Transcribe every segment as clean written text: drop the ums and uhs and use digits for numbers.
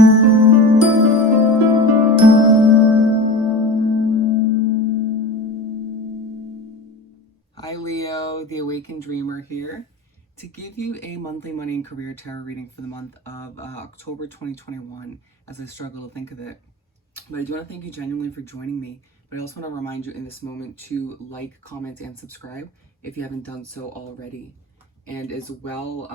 Hi Leo, the Awakened Dreamer here to give you a monthly money and career tarot reading for the month of October 2021 as I struggle to think of it. But I do want to thank you genuinely for joining me. But I also want to remind you in this moment to like, comment, and subscribe if you haven't done so already. And as well,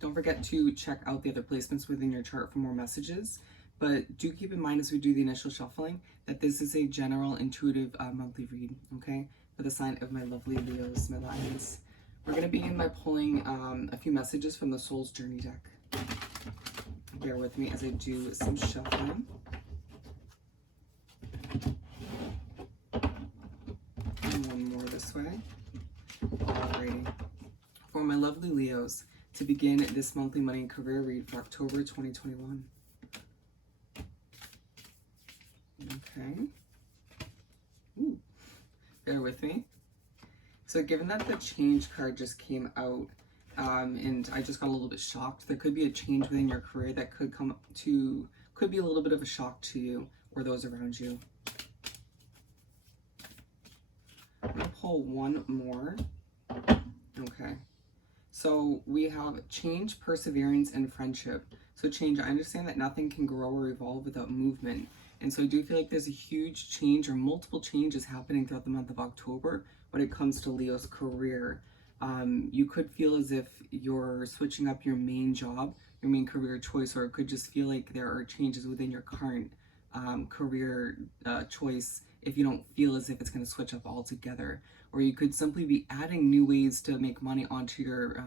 don't forget to check out the other placements within your chart for more messages. But do keep in mind as we do the initial shuffling that this is a general intuitive monthly read, okay? For the sign of my lovely Leos, my lions. We're going to begin by pulling a few messages from the Soul's Journey deck. Bear with me as I do some shuffling. And one more this way. Alrighty. For my lovely Leos, to begin this monthly money and career read for October 2021. Okay. Ooh. Bear with me. So given that the change card just came out, and I just got a little bit shocked, there could be a change within your career that could could be a little bit of a shock to you or those around you. I'm gonna pull one more. Okay. So we have change, perseverance, and friendship. So change, I understand that nothing can grow or evolve without movement. And so I do feel like there's a huge change or multiple changes happening throughout the month of October when it comes to Leo's career. You could feel as if you're switching up your main job, your main career choice, or it could just feel like there are changes within your current career choice if you don't feel as if it's going to switch up altogether. Or you could simply be adding new ways to make money onto your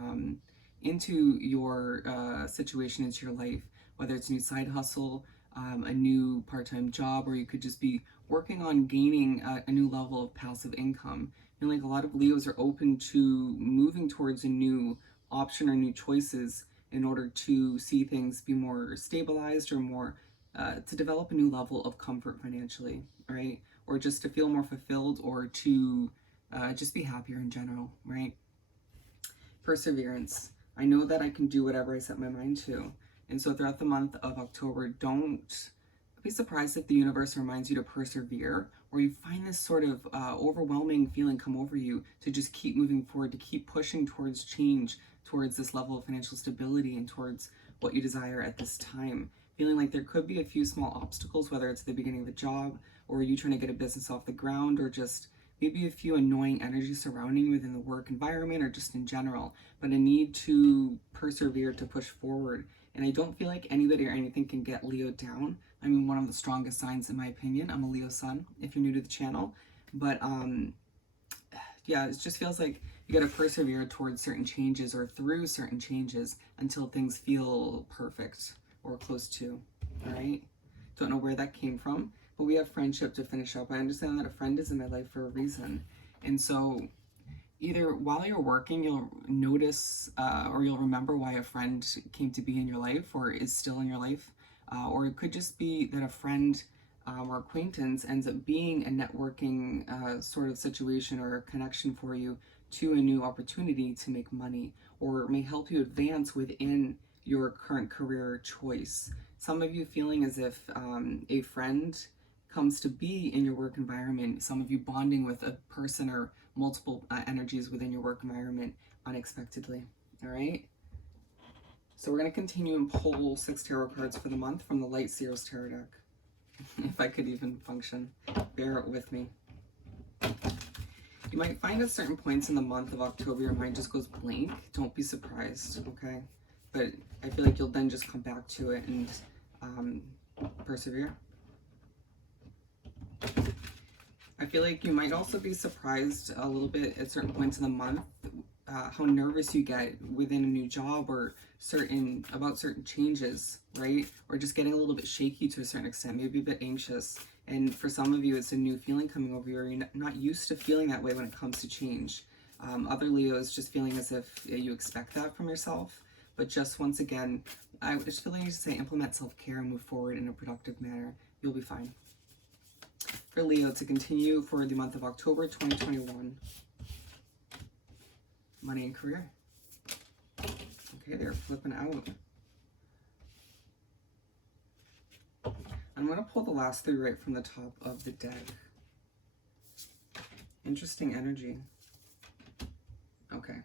into your situation, into your life, whether it's a new side hustle, a new part-time job, or you could just be working on gaining a new level of passive income. And like a lot of Leos are open to moving towards a new option or new choices in order to see things be more stabilized or more to develop a new level of comfort financially, right? Or just to feel more fulfilled or to just be happier in general, right? Perseverance. I know that I can do whatever I set my mind to. And so throughout the month of October, don't be surprised if the universe reminds you to persevere, or you find this sort of overwhelming feeling come over you to just keep moving forward, to keep pushing towards change, towards this level of financial stability, and towards what you desire at this time. Feeling like there could be a few small obstacles, whether it's the beginning of the job, or you trying to get a business off the ground, or just maybe a few annoying energies surrounding you within the work environment or just in general, but a need to persevere, to push forward. And I don't feel like anybody or anything can get Leo down. I mean, one of the strongest signs in my opinion. I'm a Leo sun, if you're new to the channel. But yeah, it just feels like you gotta persevere towards certain changes or through certain changes until things feel perfect or close to, all right? Don't know where that came from, but we have friendship to finish up. I understand that a friend is in my life for a reason. And so either while you're working, you'll notice or you'll remember why a friend came to be in your life or is still in your life. Or it could just be that a friend or acquaintance ends up being a networking sort of situation or a connection for you to a new opportunity to make money, or may help you advance within your current career choice. Some of you feeling as if a friend comes to be in your work environment, some of you bonding with a person or multiple energies within your work environment unexpectedly, all right? So we're going to continue and pull 6 tarot cards for the month from the Light Seers Tarot deck. If I could even function, bear it with me. You might find at certain points in the month of October your mind just goes blank. Don't be surprised, okay? But I feel like you'll then just come back to it and persevere. I feel like you might also be surprised a little bit at certain points in the month how nervous you get within a new job or about certain changes, right? Or just getting a little bit shaky to a certain extent, maybe a bit anxious. And for some of you, it's a new feeling coming over you, or you're not used to feeling that way when it comes to change. Other Leos just feeling as if you expect that from yourself. But just once again, I just feel like you need to say implement self-care and move forward in a productive manner. You'll be fine. For Leo, to continue for the month of October 2021. Money and career. Okay, they're flipping out. I'm going to pull the last three right from the top of the deck. Interesting energy. Okay.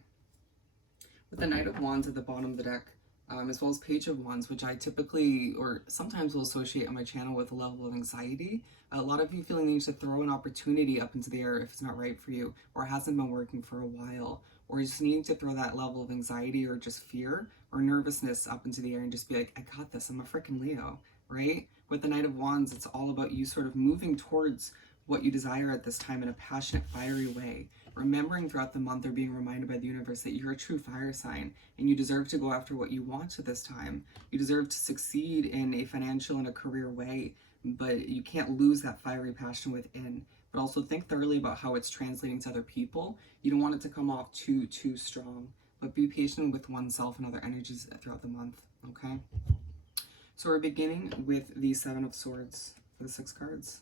With the Knight of Wands at the bottom of the deck, as well as Page of Wands, which I typically or sometimes will associate on my channel with a level of anxiety. A lot of you feeling the need to throw an opportunity up into the air if it's not right for you, or hasn't been working for a while, or just needing to throw that level of anxiety or just fear or nervousness up into the air and just be like, I got this, I'm a freaking Leo, right? With the Knight of Wands, it's all about you sort of moving towards what you desire at this time in a passionate, fiery way. Remembering throughout the month or being reminded by the universe that you're a true fire sign and you deserve to go after what you want at this time. You deserve to succeed in a financial and a career way, but you can't lose that fiery passion within. But also think thoroughly about how it's translating to other people. You don't want it to come off too strong, but be patient with oneself and other energies throughout the month, okay? So we're beginning with the Seven of Swords for the 6 cards.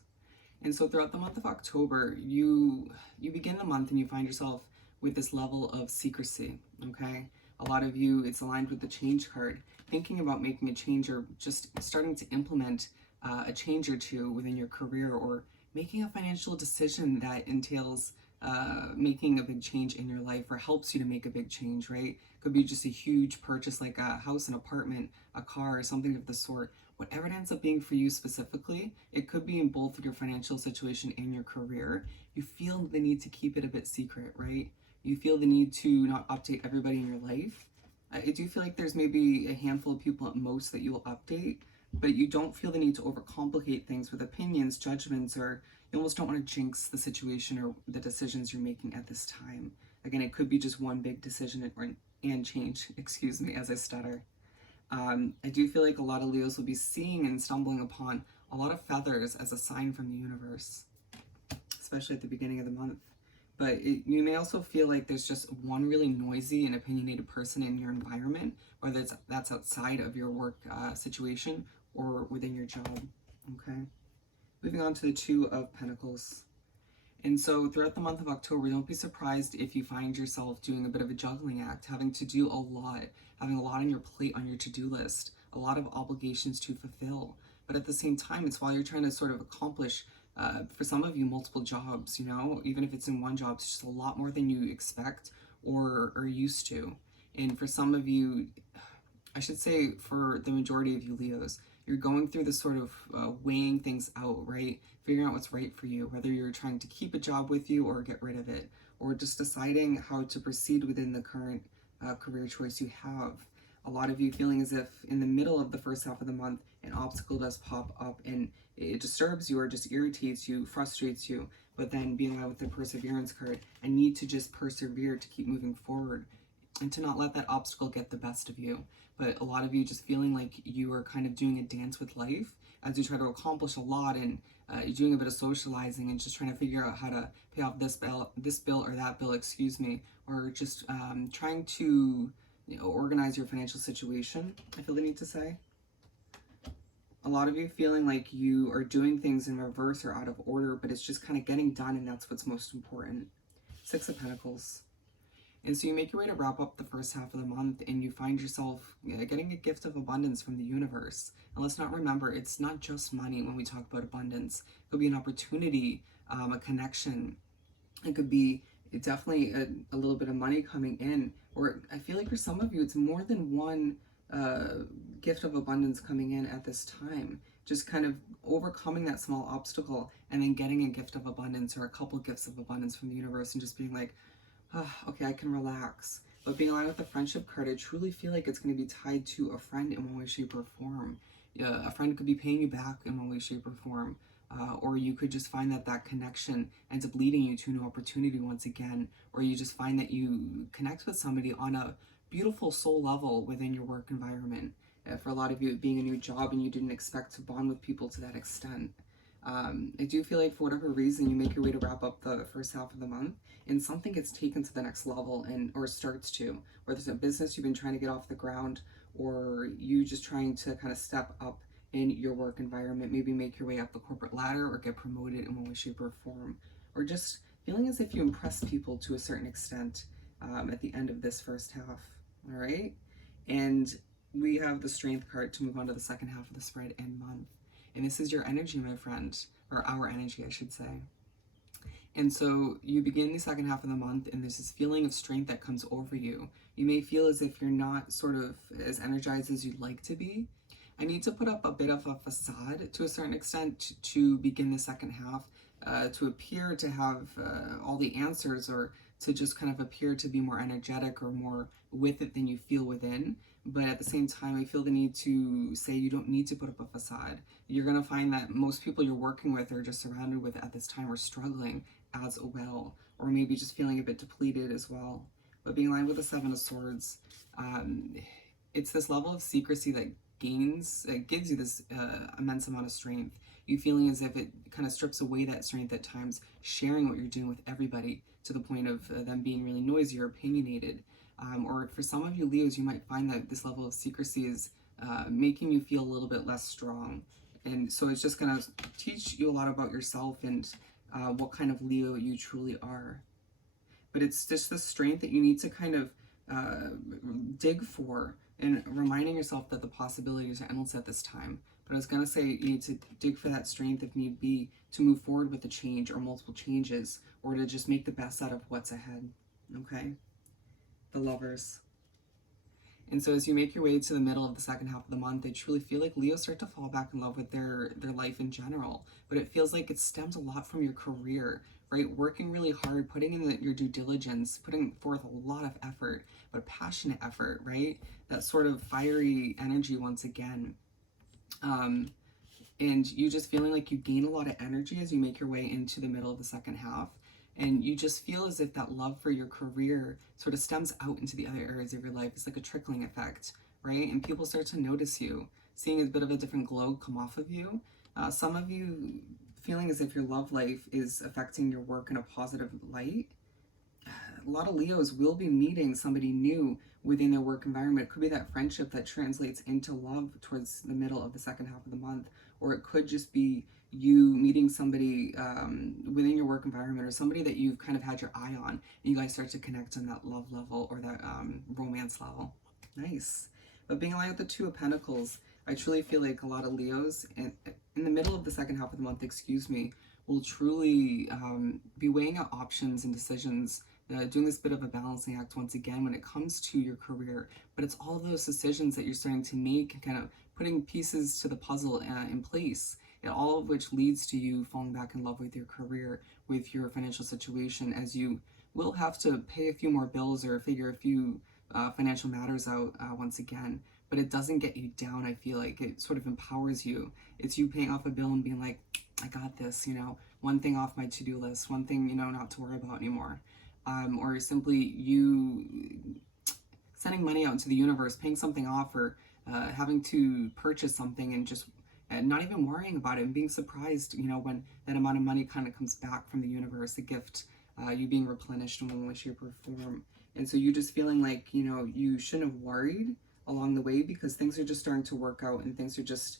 And so throughout the month of October, you begin the month and you find yourself with this level of secrecy, okay? A lot of you, it's aligned with the change card, thinking about making a change or just starting to implement a change or two within your career, or making a financial decision that entails making a big change in your life or helps you to make a big change, right? Could be just a huge purchase like a house, an apartment, a car, or something of the sort. Whatever it ends up being for you specifically, it could be in both your financial situation and your career. You feel the need to keep it a bit secret, right? You feel the need to not update everybody in your life. I do feel like there's maybe a handful of people at most that you will update, but you don't feel the need to overcomplicate things with opinions, judgments, or you almost don't want to jinx the situation or the decisions you're making at this time. Again, it could be just one big decision and change, excuse me, as I stutter. I do feel like a lot of Leos will be seeing and stumbling upon a lot of feathers as a sign from the universe, especially at the beginning of the month. But you may also feel like there's just one really noisy and opinionated person in your environment, whether that's outside of your work situation or within your job, okay? Moving on to the Two of Pentacles. And so throughout the month of October, don't be surprised if you find yourself doing a bit of a juggling act, having to do a lot, having a lot on your plate on your to-do list, a lot of obligations to fulfill. But at the same time, it's while you're trying to sort of accomplish, for some of you, multiple jobs, you know, even if it's in one job, it's just a lot more than you expect or are used to. And for some of you, I should say for the majority of you Leos, you're going through this sort of weighing things out, right? Figuring out what's right for you, whether you're trying to keep a job with you or get rid of it, or just deciding how to proceed within the current career choice you have. A lot of you feeling as if in the middle of the first half of the month, an obstacle does pop up and it disturbs you or just irritates you, frustrates you, but then being aligned with the Perseverance card, I need to just persevere to keep moving forward and to not let that obstacle get the best of you. But a lot of you just feeling like you are kind of doing a dance with life as you try to accomplish a lot, and you're doing a bit of socializing and just trying to figure out how to pay off this bill or that bill, excuse me, or just trying to organize your financial situation, I feel the need to say. A lot of you feeling like you are doing things in reverse or out of order, but it's just kind of getting done, and that's what's most important. Six of Pentacles. And so you make your way to wrap up the first half of the month and you find yourself getting a gift of abundance from the universe. And let's not remember, it's not just money when we talk about abundance. It could be an opportunity, a connection. It could be definitely a little bit of money coming in. Or I feel like for some of you, it's more than one gift of abundance coming in at this time. Just kind of overcoming that small obstacle and then getting a gift of abundance or a couple gifts of abundance from the universe and just being like, oh, okay, I can relax. But being aligned with the Friendship card, I truly feel like it's going to be tied to a friend in one way, shape, or form. A friend could be paying you back in one way, shape, or form. Or you could just find that that connection ends up leading you to a new opportunity once again. Or you just find that you connect with somebody on a beautiful soul level within your work environment. For a lot of you, it being a new job and you didn't expect to bond with people to that extent. I do feel like for whatever reason you make your way to wrap up the first half of the month and something gets taken to the next level and or starts to, or there's a business you've been trying to get off the ground, or you just trying to kind of step up in your work environment, maybe make your way up the corporate ladder or get promoted in one way, shape, or form, or just feeling as if you impress people to a certain extent at the end of this first half. All right, and we have the Strength card to move on to the second half of the spread and month. And this is your energy, my friend, or our energy, I should say. And so you begin the second half of the month, and there's this feeling of strength that comes over you. You may feel as if you're not sort of as energized as you'd like to be. I need to put up a bit of a facade to a certain extent to begin the second half, to appear to have all the answers, or to just kind of appear to be more energetic or more with it than you feel within. But at the same time, I feel the need to say you don't need to put up a facade. You're going to find that most people you're working with or just surrounded with at this time are struggling as well, or maybe just feeling a bit depleted as well. But being aligned with the Seven of Swords, it's this level of secrecy that gives you this immense amount of strength. You feeling as if it kind of strips away that strength at times, sharing what you're doing with everybody to the point of them being really noisy or opinionated. Or for some of you Leos, you might find that this level of secrecy is making you feel a little bit less strong. And so it's just going to teach you a lot about yourself and what kind of Leo you truly are. But it's just the strength that you need to kind of dig for, and reminding yourself that the possibilities are endless at this time. But I was going to say you need to dig for that strength if need be to move forward with a change or multiple changes, or to just make the best out of what's ahead. Okay? The Lovers. And so as you make your way to the middle of the second half of the month, I truly feel like Leos start to fall back in love with their life in general. But it feels like it stems a lot from your career, right? Working really hard, putting in your due diligence, putting forth a lot of effort, but passionate effort, right? That sort of fiery energy once again. And you just feeling like you gain a lot of energy as you make your way into the middle of the second half. And you just feel as if that love for your career sort of stems out into the other areas of your life. It's like a trickling effect, right? And people start to notice you, seeing a bit of a different glow come off of you. Some of you feeling as if your love life is affecting your work in a positive light. A lot of Leos will be meeting somebody new within their work environment. It could be that friendship that translates into love towards the middle of the second half of the month, or it could just be you meeting somebody within your work environment, or somebody that you've kind of had your eye on, and you guys start to connect on that love level or that romance level. Nice. But being aligned with the Two of Pentacles, I truly feel like a lot of Leos in the middle of the second half of the month, will truly be weighing out options and decisions, doing this bit of a balancing act once again when it comes to your career. But it's all of those decisions that you're starting to make and kind of putting pieces to the puzzle in place, and all of which leads to you falling back in love with your career, with your financial situation, as you will have to pay a few more bills or figure a few financial matters out once again. But it doesn't get you down. I feel like it sort of empowers you. It's you paying off a bill and being like, I got this, one thing off my to-do list, one thing, not to worry about anymore. Or simply you sending money out into the universe, paying something off, or having to purchase something and just not even worrying about it and being surprised, when that amount of money kind of comes back from the universe, a gift, you being replenished in one way, shape, or form. And so you just feeling like, you shouldn't have worried along the way, because things are just starting to work out and things are just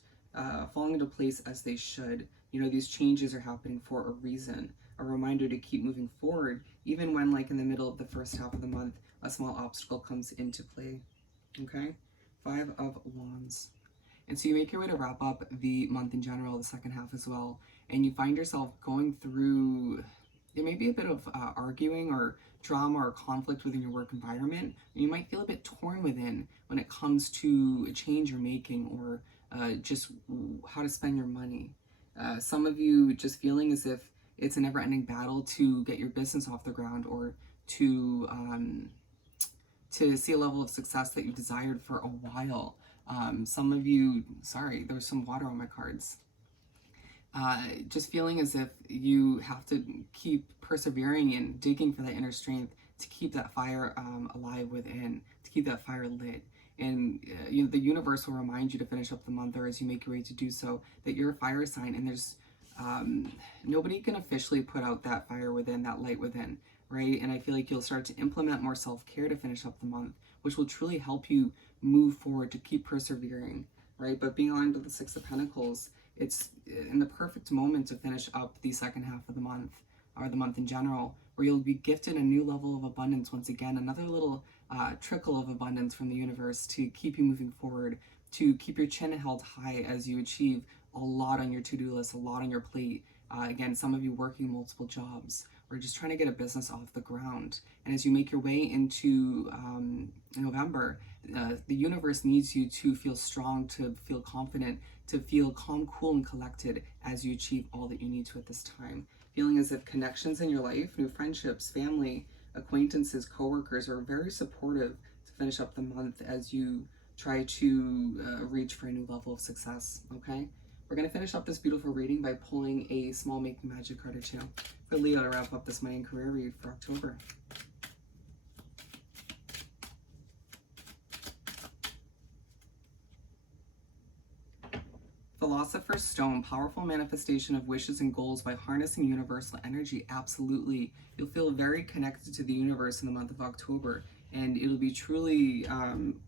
falling into place as they should. These changes are happening for a reason, a reminder to keep moving forward, even when, like, in the middle of the first half of the month, a small obstacle comes into play. Okay? 5 of Wands. And so you make your way to wrap up the month in general, the second half as well, and you find yourself going through, there may be a bit of arguing or drama or conflict within your work environment. You might feel a bit torn within when it comes to a change you're making, or just how to spend your money. Some of you just feeling as if it's a never-ending battle to get your business off the ground, or to see a level of success that you desired for a while. Some of you, sorry, there's some water on my cards. Just feeling as if you have to keep persevering and digging for that inner strength to keep that fire alive within, to keep that fire lit. And the universe will remind you to finish up the month, or as you make your way to do so, that you're a fire sign, and there's nobody can officially put out that fire within, that light within, right? And I feel like you'll start to implement more self-care to finish up the month, which will truly help you move forward, to keep persevering, right? But being aligned with the Six of Pentacles, it's in the perfect moment to finish up the second half of the month, or the month in general, where you'll be gifted a new level of abundance once again, another little trickle of abundance from the universe to keep you moving forward, to keep your chin held high as you achieve a lot on your to-do list, a lot on your plate. Again, some of you working multiple jobs or just trying to get a business off the ground. And as you make your way into November, the universe needs you to feel strong, to feel confident, to feel calm, cool, and collected as you achieve all that you need to at this time. Feeling as if connections in your life, new friendships, family, acquaintances, coworkers are very supportive to finish up the month as you try to reach for a new level of success, okay? We're going to finish up this beautiful reading by pulling a small Make Magic card or two for Leo to wrap up this money and career read for October. Philosopher's Stone, powerful manifestation of wishes and goals by harnessing universal energy. Absolutely. You'll feel very connected to the universe in the month of October, and it'll be truly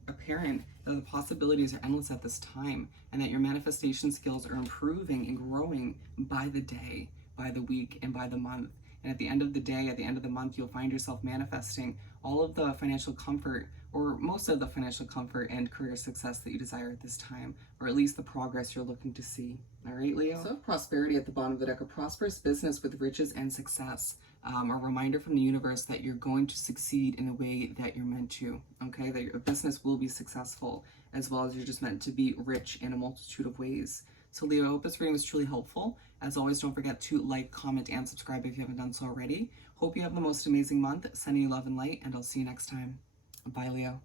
apparent that the possibilities are endless at this time, and that your manifestation skills are improving and growing by the day, by the week, and by the month. And at the end of the day, at the end of the month, you'll find yourself manifesting all of the financial comfort, or most of the financial comfort and career success that you desire at this time, or at least the progress you're looking to see. All right, Leo? So prosperity at the bottom of the deck, a prosperous business with riches and success. A reminder from the universe that you're going to succeed in the way that you're meant to, okay? That your business will be successful, as well as you're just meant to be rich in a multitude of ways. So Leo, I hope this reading was truly helpful. As always, don't forget to like, comment, and subscribe if you haven't done so already. Hope you have the most amazing month. Sending you love and light, and I'll see you next time. Bye, Leo.